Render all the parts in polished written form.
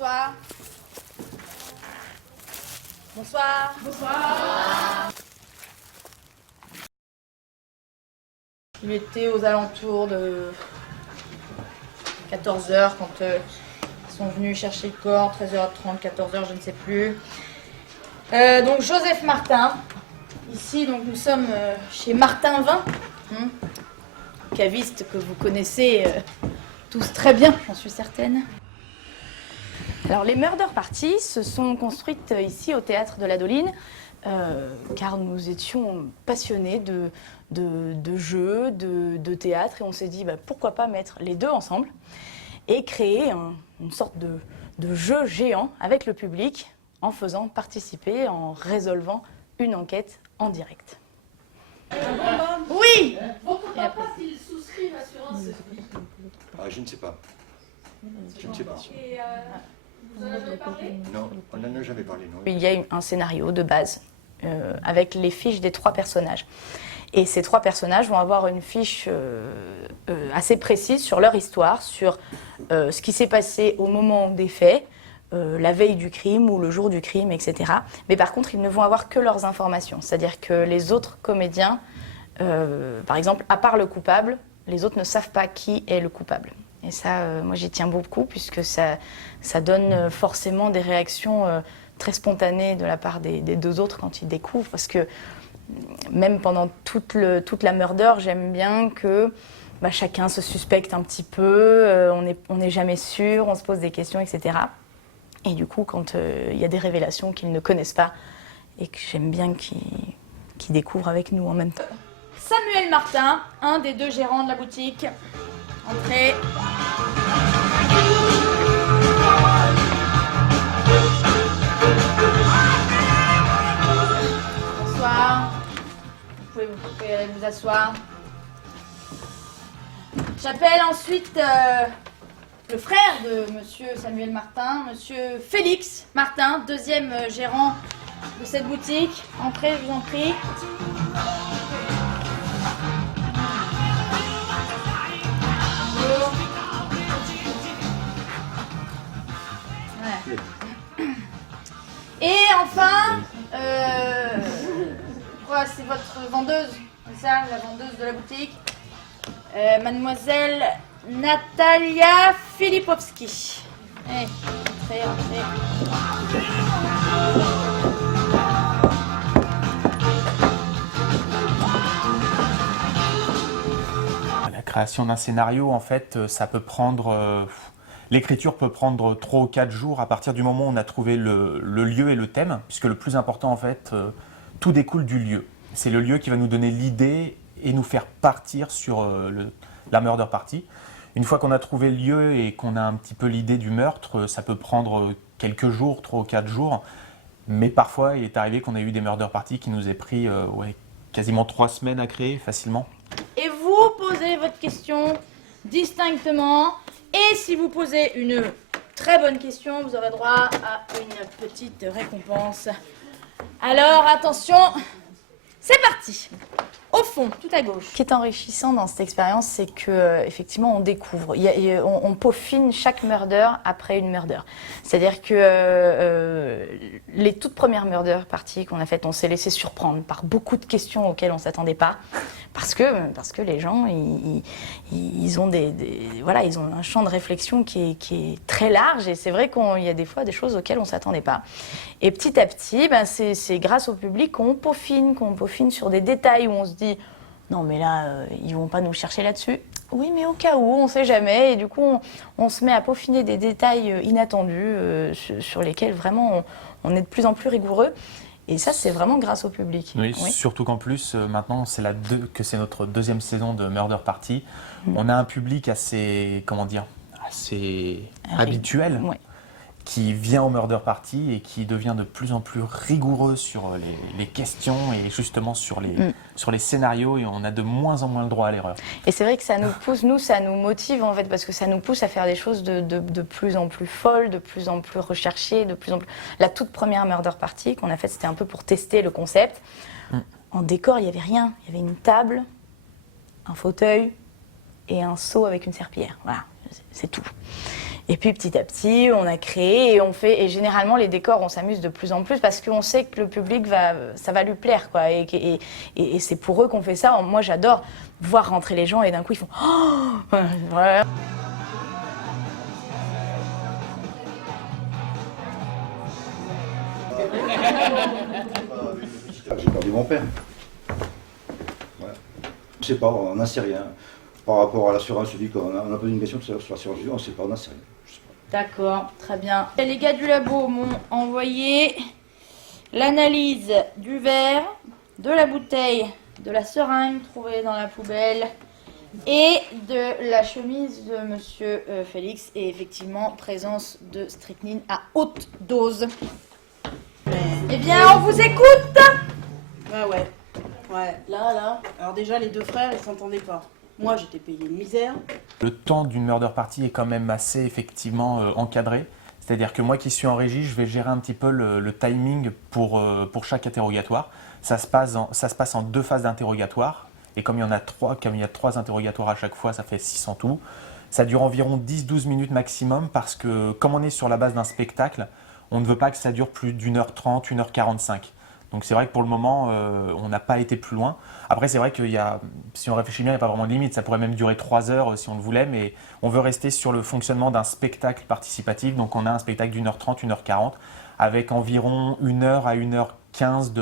Bonsoir. Bonsoir. Bonsoir. Il était aux alentours de 14h quand ils sont venus chercher le corps, 13h30, 14h, je ne sais plus. Donc Joseph Martin, ici donc nous sommes chez Martin Vin, caviste que vous connaissez tous très bien, j'en suis certaine. Alors les Murder Parties se sont construites ici au Théâtre de la Doline car nous étions passionnés de jeux, de théâtre et on s'est dit pourquoi pas mettre les deux ensemble et créer une sorte de jeu géant avec le public en faisant participer, en résolvant une enquête en direct. Oui. Pourquoi pas s'ils souscrivent l'assurance? Je ne sais pas. Je ne sais pas. Et vous en avez parlé? Non, on n'en a jamais parlé, non. Il y a un scénario de base avec les fiches des 3 personnages. Et ces 3 personnages vont avoir une fiche assez précise sur leur histoire, sur ce qui s'est passé au moment des faits, la veille du crime ou le jour du crime, etc. Mais par contre, ils ne vont avoir que leurs informations. C'est-à-dire que les autres comédiens, par exemple, à part le coupable, les autres ne savent pas qui est le coupable. Et ça, moi, j'y tiens beaucoup, puisque ça donne forcément des réactions très spontanées de la part des 2 autres quand ils découvrent. Parce que même pendant toute la murder, j'aime bien que chacun se suspecte un petit peu, on n'est jamais sûr, on se pose des questions, etc. Et du coup, quand il y a des révélations qu'ils ne connaissent pas, et que j'aime bien qu'ils découvrent avec nous en même temps. Samuel Martin, un des 2 gérants de la boutique. Entrez. Bonsoir. Vous pouvez vous asseoir. J'appelle ensuite le frère de monsieur Samuel Martin, monsieur Félix Martin, 2e gérant de cette boutique. Entrez, je vous en prie. Et enfin, c'est votre vendeuse, c'est ça, la vendeuse de la boutique, mademoiselle Natalia Filipovski. Entrez. La création d'un scénario, en fait, ça peut prendre... L'écriture peut prendre 3 ou 4 jours à partir du moment où on a trouvé le lieu et le thème, puisque le plus important, en fait, tout découle du lieu. C'est le lieu qui va nous donner l'idée et nous faire partir sur la murder party. Une fois qu'on a trouvé le lieu et qu'on a un petit peu l'idée du meurtre, ça peut prendre quelques jours, 3 ou 4 jours. Mais parfois, il est arrivé qu'on ait eu des murder parties qui nous aient pris quasiment 3 semaines à créer facilement. Et vous posez votre question distinctement. Et si vous posez une très bonne question, vous aurez droit à une petite récompense. Alors, attention, c'est parti. Au fond, tout à gauche. Ce qui est enrichissant dans cette expérience, c'est que effectivement, on découvre. On peaufine chaque murder après une murder. C'est-à-dire que les toutes premières murder parties qu'on a faites, on s'est laissé surprendre par beaucoup de questions auxquelles on ne s'attendait pas. Parce que les gens, ils ont ils ont un champ de réflexion qui est très large et c'est vrai qu'il y a des fois des choses auxquelles on ne s'attendait pas. Et petit à petit, c'est grâce au public qu'on peaufine sur des détails où on se dit non mais là, ils vont pas nous chercher là-dessus. Oui, mais au cas où, on ne sait jamais. Et du coup, on se met à peaufiner des détails inattendus sur lesquels vraiment on est de plus en plus rigoureux. Et ça, c'est vraiment grâce au public. Oui. Surtout qu'en plus, maintenant, c'est notre 2e saison de Murder Party. On a un public assez habituel qui vient au Murder Party et qui devient de plus en plus rigoureux sur les questions et justement sur les scénarios et on a de moins en moins le droit à l'erreur. Et c'est vrai que ça nous pousse, ça nous motive en fait parce que ça nous pousse à faire des choses de plus en plus folles, de plus en plus recherchées, de plus en plus... La toute première Murder Party qu'on a faite, c'était un peu pour tester le concept. En décor, il n'y avait rien. Il y avait une table, un fauteuil et un seau avec une serpillière. Voilà, c'est tout. Et puis petit à petit, on a créé et on fait. Et généralement, les décors, on s'amuse de plus en plus parce qu'on sait que le public ça va lui plaire, quoi. Et c'est pour eux qu'on fait ça. Moi, j'adore voir rentrer les gens et d'un coup, ils font. Oh voilà. J'ai perdu mon père. Voilà. Je sais pas, on n'en sait rien. Par rapport à l'assurance vie, on a posé une question sur l'assurance vie, on ne sait pas, on n'en sait rien. Je sais pas. D'accord, très bien. Les gars du labo m'ont envoyé l'analyse du verre, de la bouteille, de la seringue trouvée dans la poubelle et de la chemise de Monsieur Félix. Et effectivement, présence de strychnine à haute dose. Eh bien, on vous écoute. Ouais, là. Alors déjà, les deux frères, ils s'entendaient pas. Moi, j'étais payée une misère. Le temps d'une murder party est quand même assez effectivement encadré. C'est-à-dire que moi qui suis en régie, je vais gérer un petit peu le timing pour chaque interrogatoire. Ça se passe en 2 phases d'interrogatoire. Et comme il y a 3 interrogatoires à chaque fois, ça fait 6 en tout. Ça dure environ 10-12 minutes maximum parce que comme on est sur la base d'un spectacle, on ne veut pas que ça dure plus d'1h30, 1h45. Donc c'est vrai que pour le moment, on n'a pas été plus loin. Après, c'est vrai si on réfléchit bien, il n'y a pas vraiment de limite. Ça pourrait même durer 3 heures si on le voulait, mais on veut rester sur le fonctionnement d'un spectacle participatif. Donc on a un spectacle d'1h30, 1h40, avec environ 1h à 1h15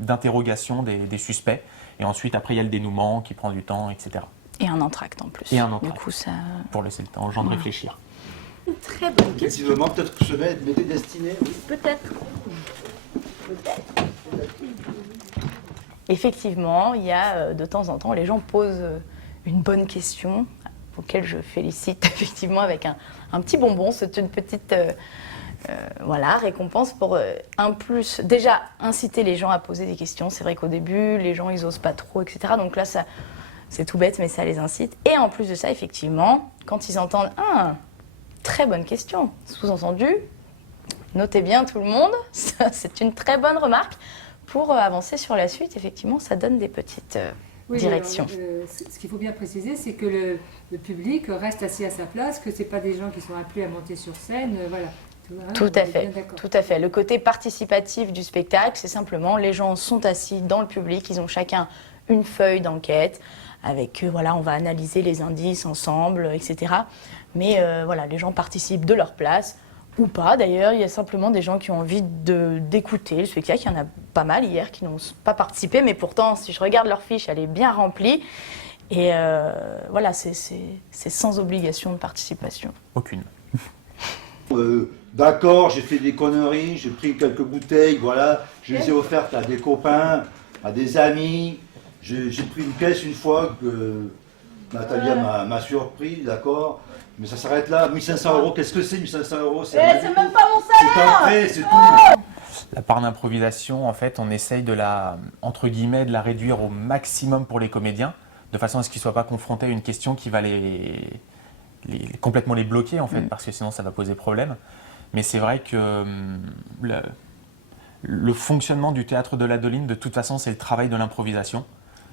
d'interrogation des suspects. Et ensuite, après, il y a le dénouement qui prend du temps, etc. Et un entracte en plus. Et un entracte. Du coup, ça. Pour laisser le temps aux gens de réfléchir. Très bonne question. Effectivement, peut-être que ce m'était destiné. Oui. Peut-être. Effectivement, il y a de temps en temps, les gens posent une bonne question, auquel je félicite effectivement avec un petit bonbon. C'est une petite récompense pour un plus. Déjà, inciter les gens à poser des questions. C'est vrai qu'au début, les gens, ils osent pas trop, etc. Donc là, c'est tout bête, mais ça les incite. Et en plus de ça, effectivement, quand ils entendent « Ah, très bonne question », sous-entendu, notez bien tout le monde, c'est une très bonne remarque. Pour avancer sur la suite, effectivement, ça donne des petites directions. Ce qu'il faut bien préciser, c'est que le public reste assis à sa place, que ce n'est pas des gens qui sont appelés à monter sur scène. Voilà. Tout à fait, tout à fait. Le côté participatif du spectacle, c'est simplement les gens sont assis dans le public, ils ont chacun une feuille d'enquête avec on va analyser les indices ensemble, etc. Mais les gens participent de leur place. Ou pas, d'ailleurs, il y a simplement des gens qui ont envie d'écouter le spectacle. Il y en a pas mal hier qui n'ont pas participé, mais pourtant, si je regarde leur fiche, elle est bien remplie. Et c'est sans obligation de participation. Aucune. D'accord, j'ai fait des conneries, j'ai pris quelques bouteilles, voilà, je les ai offertes à des copains, à des amis. J'ai pris une caisse une fois que Natalia m'a surpris, d'accord. Mais ça s'arrête là. 1500 €, qu'est-ce que c'est 1500 €? C'est même pas mon salaire! C'est un prêt, c'est tout. La part d'improvisation, en fait, on essaye de la réduire au maximum pour les comédiens, de façon à ce qu'ils ne soient pas confrontés à une question qui va complètement les bloquer, en fait, parce que sinon ça va poser problème. Mais c'est vrai que le fonctionnement du théâtre de l'Adeline, de toute façon, c'est le travail de l'improvisation.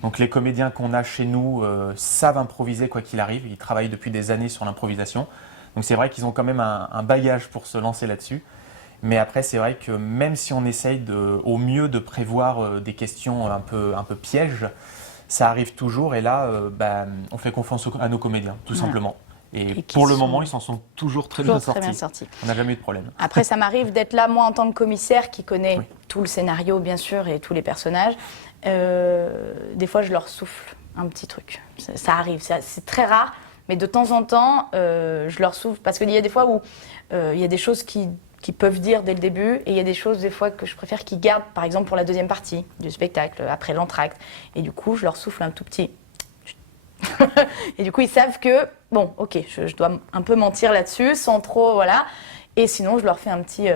Donc les comédiens qu'on a chez nous savent improviser quoi qu'il arrive, ils travaillent depuis des années sur l'improvisation. Donc c'est vrai qu'ils ont quand même un bagage pour se lancer là-dessus. Mais après c'est vrai que même si on essaye au mieux de prévoir des questions un peu pièges, ça arrive toujours et là on fait confiance à nos comédiens, tout simplement. Et pour le moment, ils s'en sont toujours très bien sortis. On n'a jamais eu de problème. Après, ça m'arrive d'être là, moi, en tant que commissaire, qui connaît tout le scénario, bien sûr, et tous les personnages. Des fois, je leur souffle un petit truc. Ça arrive, c'est très rare, mais de temps en temps, je leur souffle. Parce qu'il y a des fois où il y a des choses qu'ils peuvent dire dès le début, et il y a des choses, des fois, que je préfère qu'ils gardent, par exemple, pour la deuxième partie du spectacle, après l'entracte. Et du coup, je leur souffle un tout petit... Et du coup, ils savent que, bon, ok, je dois un peu mentir là-dessus, sans trop, voilà. Et sinon, je leur fais un petit...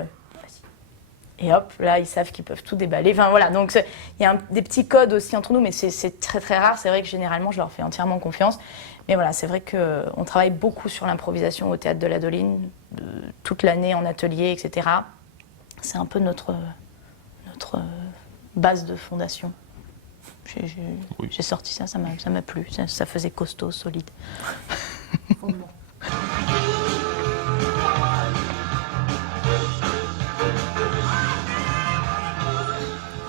Et hop, là, ils savent qu'ils peuvent tout déballer. Enfin, voilà, donc il y a des petits codes aussi entre nous, mais c'est très, très rare. C'est vrai que généralement, je leur fais entièrement confiance. Mais voilà, c'est vrai qu'on travaille beaucoup sur l'improvisation au Théâtre de l'Adeline, toute l'année en atelier, etc. C'est un peu notre base de fondation. J'ai sorti ça m'a plu. Ça faisait costaud, solide.